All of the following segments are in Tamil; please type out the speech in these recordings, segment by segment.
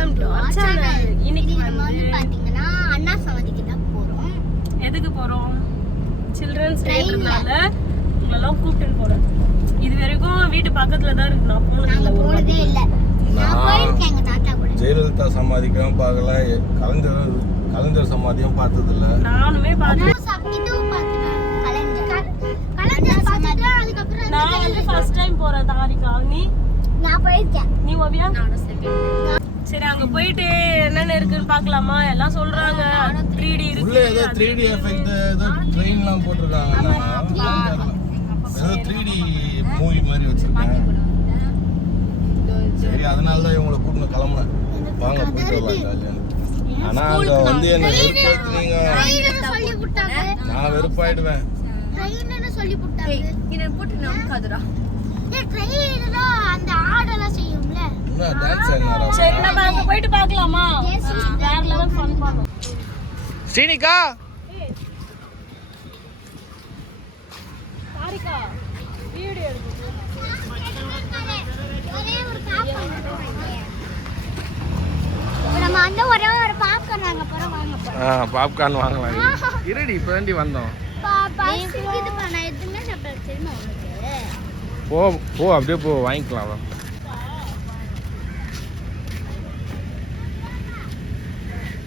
Welcome to our channel. இன்னைக்கு நம்ம வந்து பாத்தீங்கன்னா அண்ணா சமாதிக்கு தான் போறோம். எதுக்கு போறோம்? சில்ட்ரன்ஸ் டேன்றனால உங்களெல்லாம் கூப்பிட்டு போறேன். இது வரைக்கும் வீட்டு பக்கத்துல தான் இருக்கு. நான் போனதே இல்ல. நான் போயிருக்கேன் எங்க தாத்தா கூட. ஜெயலலிதா சமாதிக்கும் பார்க்கல, கலைஞர் சமாதியும் பார்த்தது இல்ல. நானுமே பார்த்தேன். சப்டிட்டும் பார்த்தேன். கலைஞர் சமாதி அதுக்கு நான் வந்து ஃபர்ஸ்ட் டைம் போறேன் தாரிகா. நான் போயிருக்கேன். நீ ஓவியா? நானும் செகண்ட். சரி அங்க போயிட்டு என்னென்ன இருக்குன்னு பார்க்கலாமா? எல்லாம் சொல்றாங்க 3D இருக்கு. உள்ள ஏதோ 3D எஃபெக்ட் ஏதோ ட்ரெயின்லாம் போட்டுருக்காங்க. ஏதோ 3D மூவி மாதிரி வச்சிருக்காங்க. சரி அதனால தான் இவங்களை கூட்டிட்டு கிளம்புனேன். வாங்க போயிட்டு வரலாம் ஜாலியா. ஆனா அங்க வந்து என்ன வெறுப்பேத்துனீங்க. நான் வெறுப்பாயிடுவேன். ட்ரெயின்னு சொல்லி போட்டாங்க. இத போட்டு நமக்காதுடா. ட்ரெயின்ல அந்த ஆடெல்லாம் செய்யும்ல. என்ன டான்ஸ் ஆடுறாரா? சரி நம்ம அங்க போயிட்டு பார்க்கலாமா? வேற லெவல் ஃபன் பண்ணுவோம். ஸ்ரீனிகா தாரிகா வீடியோ எடுக்கு. ஒரே ஒரு பாப்கார்ன் நம்ம அந்த ஒரே ஒரு பாப்கார்ன் வாங்க போறோம். பாப்கார்ன் வாங்கலாம். இருடி இப்ப வேண்டி வந்தோம். இது பண்ண எதுமே சாப்பிட தெரியுமா உங்களுக்கு? போ போ அப்படியே போ வாங்கிக்கலாம்.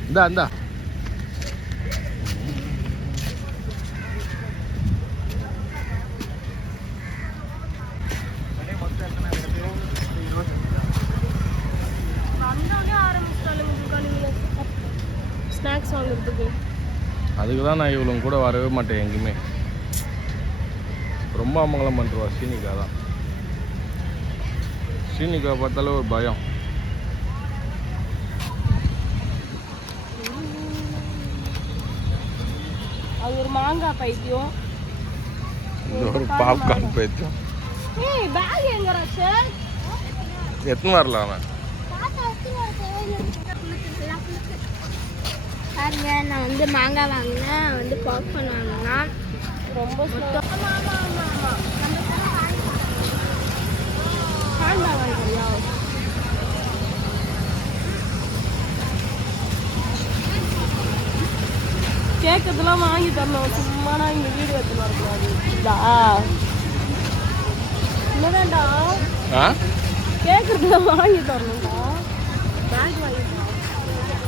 இந்தா ஸ்நாக்ஸ் வாங்குறதுக்கு. அதுக்கு தான் நான் இவ்வளோ கூட வரவே மாட்டேன் எங்கேயுமே. ரொம்ப அமங்கலம் பண்ணுறவா ஸ்ரீனிகா தான். ஸ்ரீனிகா பார்த்தாலே ஒரு பயம். அது ஒரு மாங்காய் பைத்தியம். இது ஒரு பாப்கார்ன் பைத்தியம். ஏய் பேக் எங்கடா சார்? எத்தனை வரல அவன்? பாருங்க நான் வந்து மாங்காய் வாங்கினேன், வந்து பாப்கார்ன் வாங்கினா ரொம்ப கேட்கறதுலாம் வாங்கி தரணும். சும்மா நான் இங்கே வீடியோ எடுத்து வரக்கூடாது. என்னதான்டா கேட்கறதுலாம் வாங்கி தரணும்டா. பேக் வாங்கி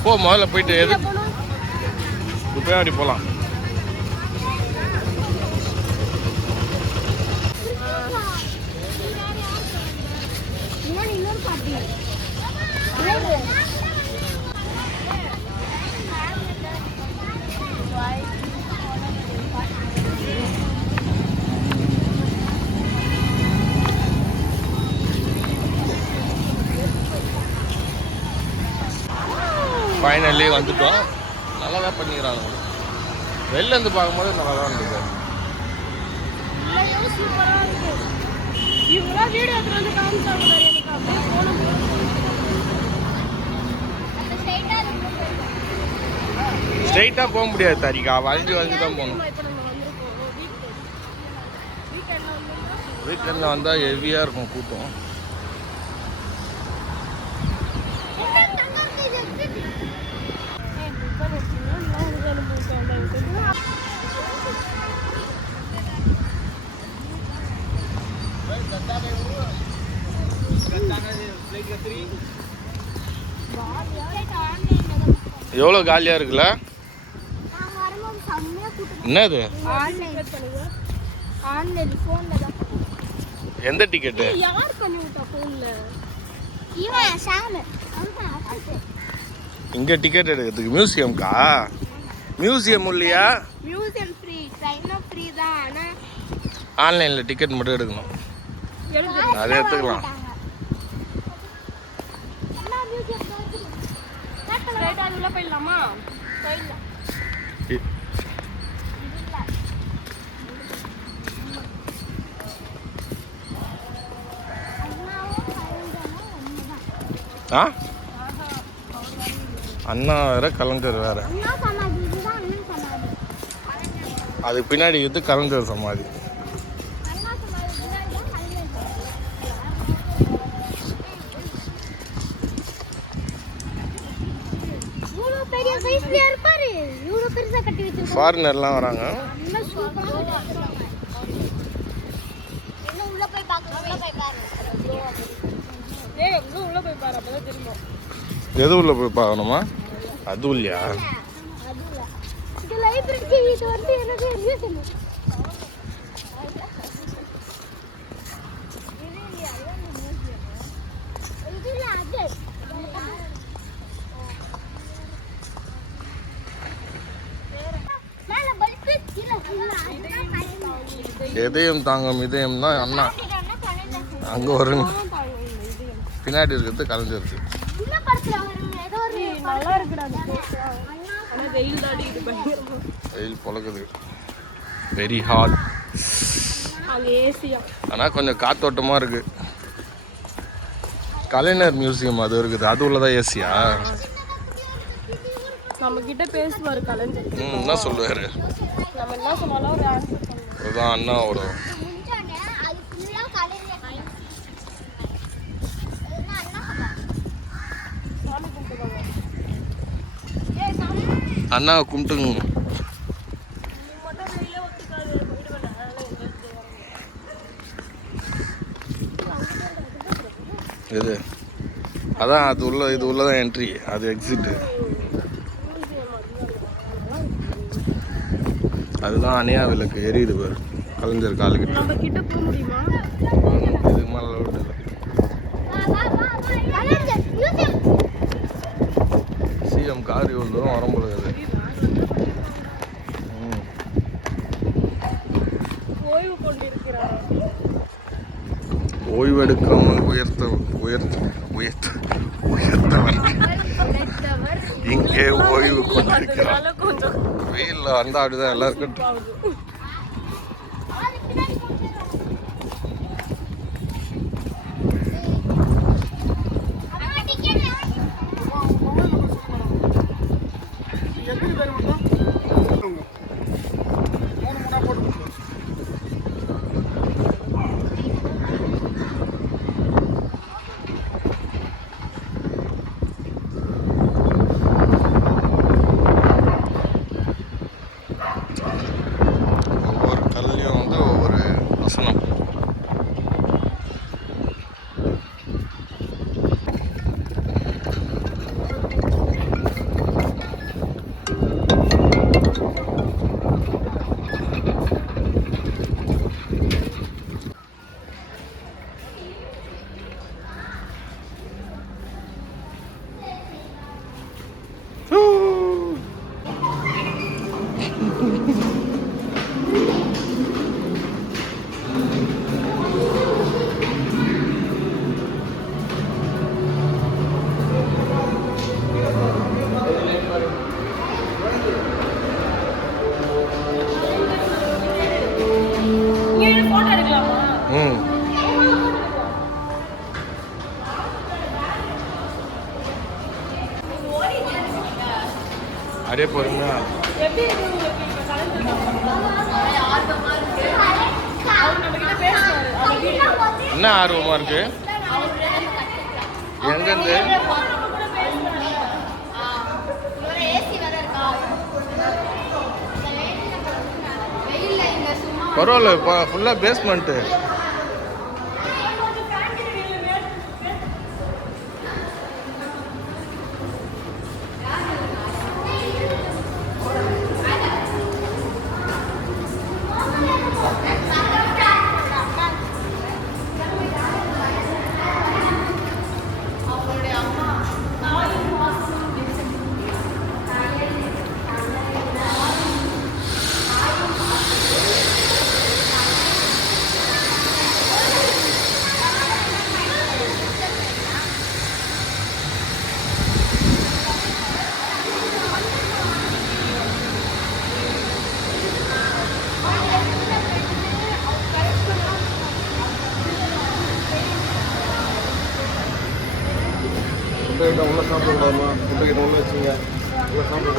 போ முதல்ல போயிட்டு எது போய் அப்படி போகலாம். இன்னொரு பாட்டி ஃபைனலி வந்துட்டோம். நல்லா தான் பண்ணிக்கிறாங்க. வெளில இருந்து பார்க்கும்போது நல்லா தான் இருந்தது. சூப்பராக இருக்கு. இவங்களாம் வீடியோ எடுத்துட்டு வந்து காமிச்சாங்க. எனக்கு அப்படியே போகணும். ஸ்ட்ரைட்டாக போக முடியாது தாரிகா, வளைஞ்சு தான் போகணும். வீக்கெண்டில் வந்தால் ஹெவியாக இருக்கும் கூட்டம். எவ்வளோ காலியாக இருக்குல்ல? என்னது? எந்த டிக்கெட்டு? யார் பண்ணி விட்டா போன்ல? இங்கே டிக்கெட் எடுக்கிறதுக்கு மியூசியம்க்கா? மியூசியம் இல்லையா? மியூசியம் ஃப்ரீ, ட்ரெயினும் ஃப்ரீ தான். ஆனா ஆன்லைனில் டிக்கெட் மட்டும் எடுக்கணும். அதை எடுத்துக்கலாம். உள்ள போயிடலாமா? ஆ அண்ணா வேற கலைஞர் வேற. அது பின்னாடி இது கலைஞர் சமாதி. பெரிய சைஸ்ல இருப்பாரு. இவ்வளவு பெருசா கட்டி வச்சிருக்காங்க. ஃபாரினர்லாம் வராங்க. இன்னும் உள்ள போய் பார்க்கணும். உள்ள போய் பாரு. ஏய் உள்ள போய் பாரு அப்பதான் தெரியும். எது உள்ள போய் பார்க்கணுமா? அது இல்லையா? இது லைப்ரரி. இது வந்து எனக்கு மியூசியம். எதையும் தாங்கும் இதயம் தான் அண்ணா. அங்கே ஒரு பின்னாடி இருக்கிறது கலைஞ்சிருக்கு. நல்லா இருக்குடா அந்த place. ஆனா வெயில் தான் அடிக்குது பயங்கரமா. வெயில் பொழக்குது. Very hot. அங்க ஏசியா. ஆனால் கொஞ்சம் காத்தோட்டமாக இருக்கு. கலைஞர் மியூசியம் அது இருக்குது. அது உள்ளதான் ஏசியா? நம்ம கிட்ட பேசுவாரு கலைஞர். என்ன சொல்லுவார்? நம்ம என்ன சொன்னாலும் ஒரு ஆன்சர் பண்ணுவோம். அதுதான் அண்ணா வரும். சாமி கும்பிட்டுக்கோங்க. அண்ணாவை கும்பிட்டுங்க. மட்டும் வெளியில ஒத்துக்காது போயிடுவேன். எது? அதான் அது உள்ள, இது உள்ளதான் என்ட்ரி, அது எக்ஸிட்டு. அதுதான் அணையா விளக்கு எரியுது பாரு கலைஞர் காலுக்கிட்ட. நம்ம கிட்ட போக முடியுமா? இதுக்கு மேலே லோடு இல்லை. சிஎம் கார் இவ்வளோ தூரம் வரும்போது ஓய்வு கொண்டிருக்கிறார். ஓய்வெடுக்காமல் உயர்த்தவன் இங்கே ஓய்வு கொண்டிருக்கிறான். அதனால கொஞ்சம் வெயில்ல வந்தா அப்படிதான் எல்லாருக்கும். ஆகுது. ஒவ்வொரு கல்லையும் வந்து ஒவ்வொரு வசனம். இங்க போட்டோ எடுக்கலாமா? அப்படியே போறீங்களா? எப்படி இருக்கு உங்களுக்கு இப்ப கலைஞர் ஆர்வமா இருக்கு. அவர் நம்ம கிட்ட பேசுறாரு. அவர் வீடியோ என்ன ஆர்வமா இருக்கு? எங்கேருந்து? பரவாயில்ல, ஃபுல்லாக பேஸ்மெண்ட்டு.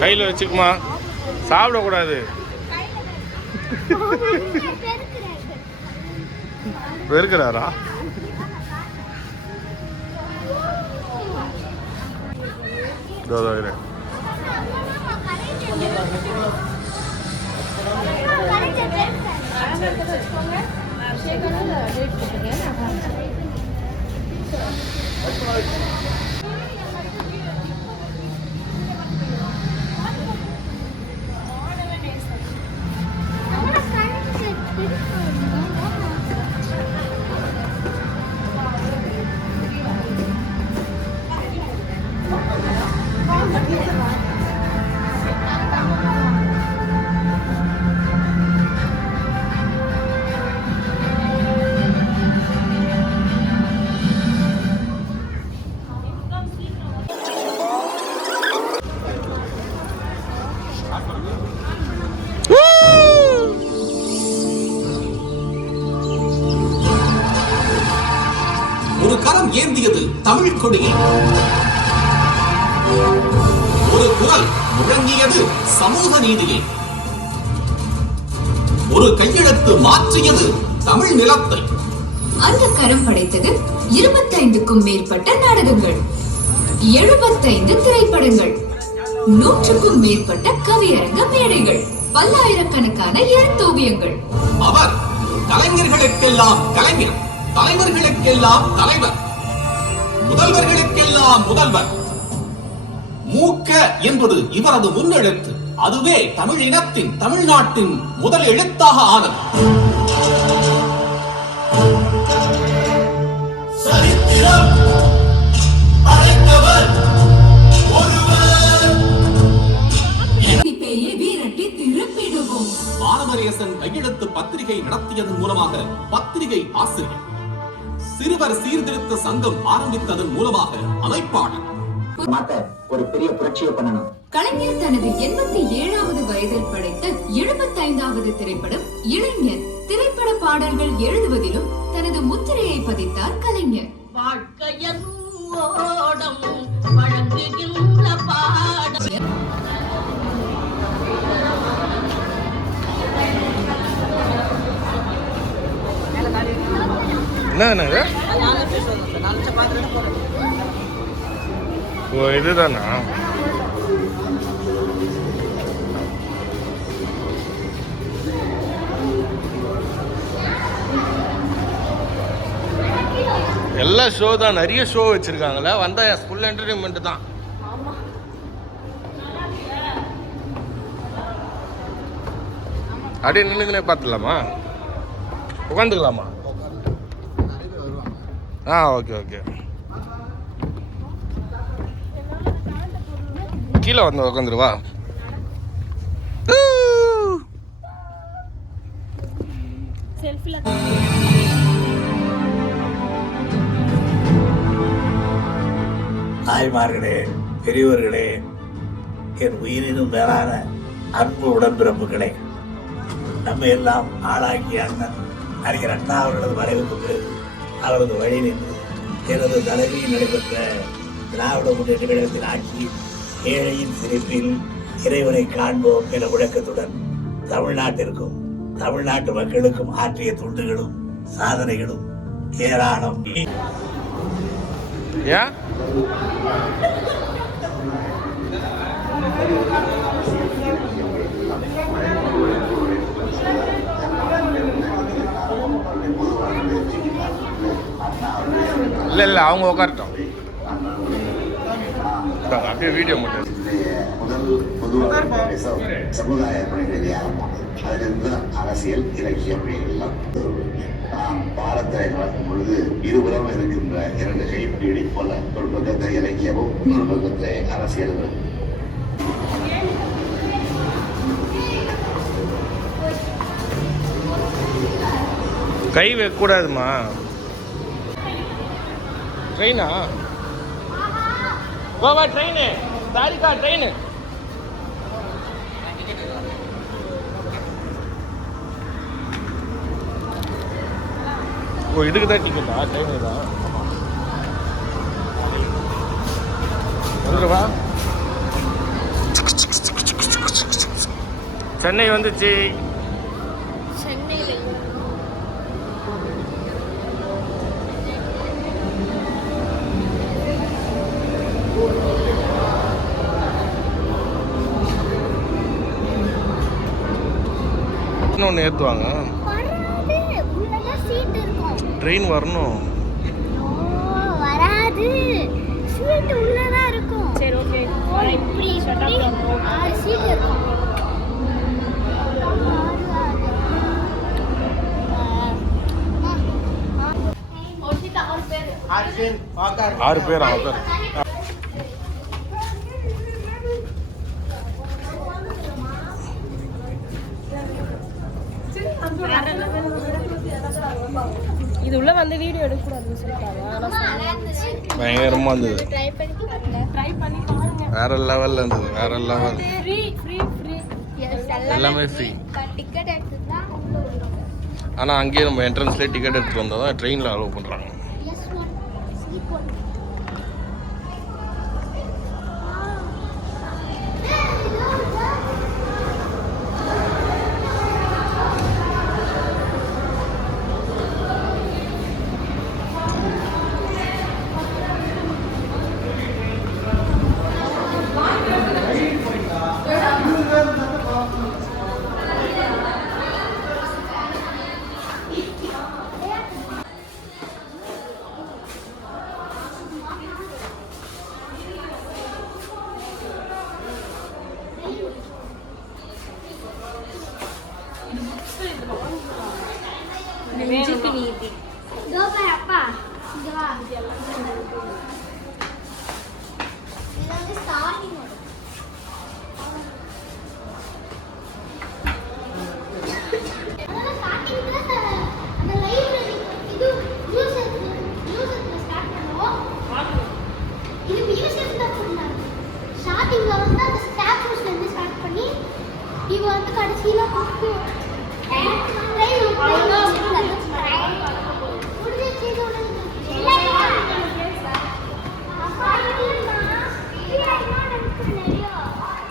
கையில் வச்சுக்குமா, சாப்பிடக்கூடாது. வெறுக்கிறாரா? இதோ ஒரு கரம் ஏந்தியது தமிழ் கொடியை, ஒரு குரல் முழங்கியது சமூக நீதியை, ஒரு கையெழுத்து மாற்றியது தமிழ் நிலத்தை. அந்த கரம் படைத்தது 25க்கும் மேற்பட்ட நாடகங்கள், 75 திரைப்படங்கள், 100க்கும் மேற்பட்ட கவியரங்க மேடைகள், பல்லாயிரக்கணக்கான எழுத்தோவியங்கள். அவர் கலைஞர்களுக்கெல்லாம் கலைஞர், தலைவர்களுக்கெல்லாம் தலைவர், முதல்வர்களுக்கெல்லாம் முதல்வர். மூக்க என்பது இவரது முன்னெழுத்து. அதுவே தமிழ் இனத்தின், தமிழ்நாட்டின் முதல் எழுத்தாக ஆனது. சரித்திரம் அழைத்தவர் ஒருவர். வீரட்டி திருப்பிடுவோம். பாரதரேசன் கையெழுத்து பத்திரிகை நடத்தியதன் மூலமாக பத்திரிகை ஆசிரியர், சிறுவர் சீர்திருத்த சங்கம் ஆரம்பித்ததன் மூலமாக அமைப்பாளர். ஒரு பெரிய புரட்சியை பண்ணணும். கலைஞர் தனது 87வது வயதில் படைத்த 75வது திரைப்படம் இளைஞர். திரைப்பட பாடல்கள் எழுதுவதிலும் தனது முத்திரையை பதித்தார் கலைஞர். என்னங்க ஓ இதுதானா? எல்லா ஷோ தான், நிறைய ஷோ வச்சிருக்காங்களே. வந்தா ஃபுல் என்டர்டைன்மெண்ட் தான். அப்படியே நின்றுங்கனே பார்த்துலாமா? உட்காந்துக்கலாமா? ஆ ஓகே ஓகே. கீழே வந்து உட்காந்துருவா. தாய்மார்களே, பெரியவர்களே, என் உயிரினும் மேலான அன்பு உடன்பிறப்புகளே, நம்ம எல்லாம் ஆளாக்கிய அண்ணன் அறிஞர் அண்ணா அவர்களது மறைவுக்கு அவரது வழி நின்று எனது தலைமையில் நடைபெற்ற திராவிட முன்னேற்ற கழகத்தின் ஆட்சி ஏழையின் சிரிப்பில் இறைவனை காண்போம் என முழக்கத்துடன் தமிழ்நாட்டிற்கும் தமிழ்நாட்டு மக்களுக்கும் ஆற்றிய தொண்டுகளும் சாதனைகளும் ஏராளம். இல்ல அவங்க உட்காரட்டும். அப்படியே வீடியோ மட்டும். முதல் பொதுவாக சமுதாய பணிகள் அதிலிருந்து அரசியல் இலக்கியம் எல்லாம் பாரத்தை வளர்க்கும் பொழுது இருபுறம் இருக்கின்ற இரண்டு கைப்பிடி போல ஒரு பக்கத்தை இலக்கியமும் ஒரு பக்கத்தை அரசியலும். கை வைக்கக்கூடாதுமா. ட்ரெயினா? வா ட்ரெயினு, தாரிகா ட்ரெயினு. ஓ இதுக்கு தான் டிக்கெட்டா? ட்ரெயினு தான் வந்துருவா. சென்னை வந்துச்சு. தானே ஒன்று ஏற்றுவாங்க. வராது, உள்ளதான் சீட் இருக்கும். ட்ரெயின் வரணும். ஓ, வராது, சீட் உள்ளதான் இருக்கும். சரி ஓகே இப்படி இப்படி 6 சீட் இருக்கும். ஆறு பேர் அவங்க பேர். இது உள்ள வந்து வீடியோ எடுக்கக்கூடாதுன்னு சொல்லிட்டாங்க. பயங்கரமா இருந்தது. ட்ரை பண்ணி பாருங்க. ட்ரை பண்ணி பாருங்க. வேற லெவல்ல இருந்தது. வேற லெவல். Free free free. எல்லாமே ஃப்ரீ. டிக்கெட் எடுத்துட்டா ஆனால் அங்கேயே நம்ம என்ட்ரன்ஸ்லேயே டிக்கெட் எடுத்துகிட்டு வந்தால் தான் ட்ரெயினில் அலோவ் பண்ணுறாங்க. அப்பா இங்க வா. இது வந்து ஸ்டார்டிங் வரும். அதான் ஸ்டார்டிங்ல அந்த லைப்ரரி இது மியூசியத்துல ஸ்டார்ட் பண்ணுவோம். இது மியூசியம் தான் பண்ணாங்க. ஸ்டார்டிங்ல வந்து அந்த ஸ்டாச்சுஸ்ல இருந்து ஸ்டார்ட் பண்ணி இது வந்து கடைசியில பாக்கு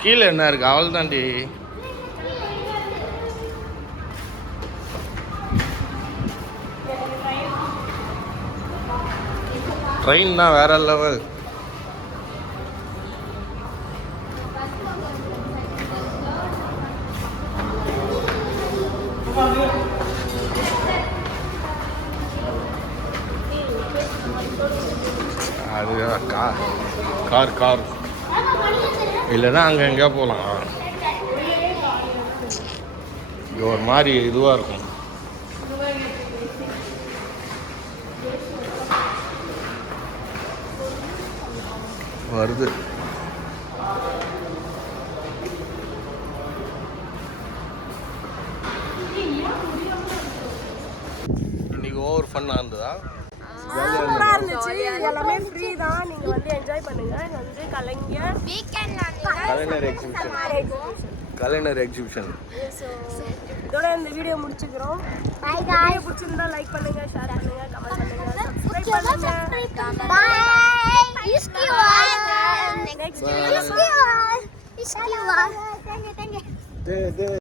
கீழே என்ன இருக்கு? அவள் தாண்டி. ட்ரெயின் தான் வேற லெவல். அது கார் இல்லைன்னா அங்கே எங்கேயா போகலாம். இது ஒரு மாதிரி இதுவாக இருக்கும். வருது. இன்னைக்கு ஓவர் ஃபன்னாக இருந்ததா? சூப்பரா இருந்துச்சு. எல்லாமே ஃப்ரீ தான். நீங்க வந்து என்ஜாய் பண்ணுங்க. இது வந்து கலைஞர் கலைஞர் எக்ஸிபிஷன். இதோட இந்த வீடியோ முடிச்சுக்கிறோம். Bye video guys. பிடிச்சிருந்தா லைக் பண்ணுங்க, ஷேர் பண்ணுங்க, கமெண்ட் பண்ணுங்க, சப்ஸ்கிரைப் பண்ணுங்க. Bye. इसकी आवाज Next इसकी आवाज इसकी आवाज